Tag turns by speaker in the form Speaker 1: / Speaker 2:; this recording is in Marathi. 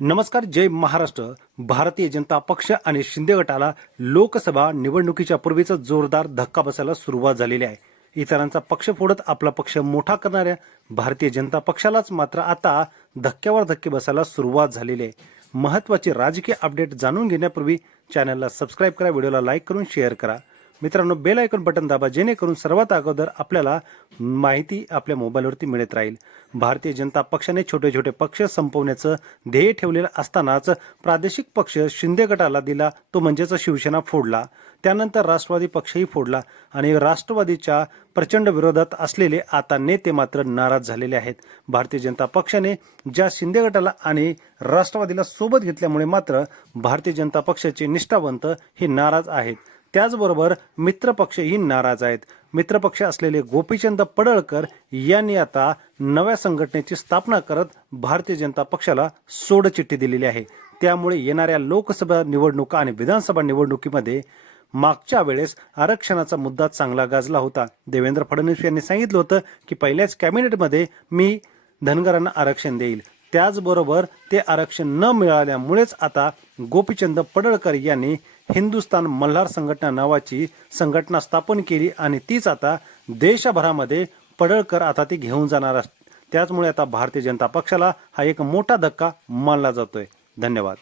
Speaker 1: नमस्कार जय महाराष्ट्र. भारतीय जनता पक्ष आणि शिंदे गटाला लोकसभा निवडणुकीच्या पूर्वीचा जोरदार धक्का बसायला सुरुवात झालेली आहे. इतरांचा पक्ष फोडत आपला पक्ष मोठा करणाऱ्या भारतीय जनता पक्षालाच मात्र आता धक्क्यावर धक्के बसायला सुरुवात झालेली आहे. महत्त्वाचे राजकीय अपडेट जाणून घेण्यापूर्वी चॅनलला सबस्क्राईब करा व्हिडिओला लाईक करून शेअर करा. मित्रांनो बेल आयकॉन बटन दाबा जेणेकरून सर्वात अगोदर आपल्याला माहिती आपल्या मोबाईलवरती मिळत राहील. भारतीय जनता पक्षाने छोटे छोटे पक्ष संपवण्याचं ध्येय ठेवलेलं असतानाच प्रादेशिक पक्ष शिंदे गटाला दिला तो म्हणजेच शिवसेना फोडला. त्यानंतर राष्ट्रवादी पक्षही फोडला आणि राष्ट्रवादीच्या प्रचंड विरोधात असलेले आता नेते मात्र नाराज झालेले आहेत. भारतीय जनता पक्षाने ज्या शिंदे गटाला आणि राष्ट्रवादीला सोबत घेतल्यामुळे मात्र भारतीय जनता पक्षाचे निष्ठावंत हे नाराज आहेत. त्याचबरोबर मित्रपक्षही नाराज आहेत. मित्रपक्ष असलेले गोपीचंद पडळकर यांनी आता नव्या संघटनेची स्थापना करत भारतीय जनता पक्षाला सोडचिठ्ठी दिलेली आहे. त्यामुळे येणाऱ्या लोकसभा निवडणुका आणि विधानसभा निवडणुकीमध्ये मागच्या वेळेस आरक्षणाचा मुद्दा चांगला गाजला होता. देवेंद्र फडणवीस यांनी सांगितलं होतं की पहिल्याच कॅबिनेटमध्ये मी धनगरांना आरक्षण देईल. त्याचबरोबर ते आरक्षण न मिळाल्यामुळेच आता गोपीचंद पडळकर यांनी हिंदुस्तान मल्हार संघटना नावाची संघटना स्थापन केली आणि तीच आता देशभरामध्ये पडळकर आता ती घेऊन जाणार त्याचमुळे आता भारतीय जनता पक्षाला हा एक मोठा धक्का मानला जातोय. धन्यवाद.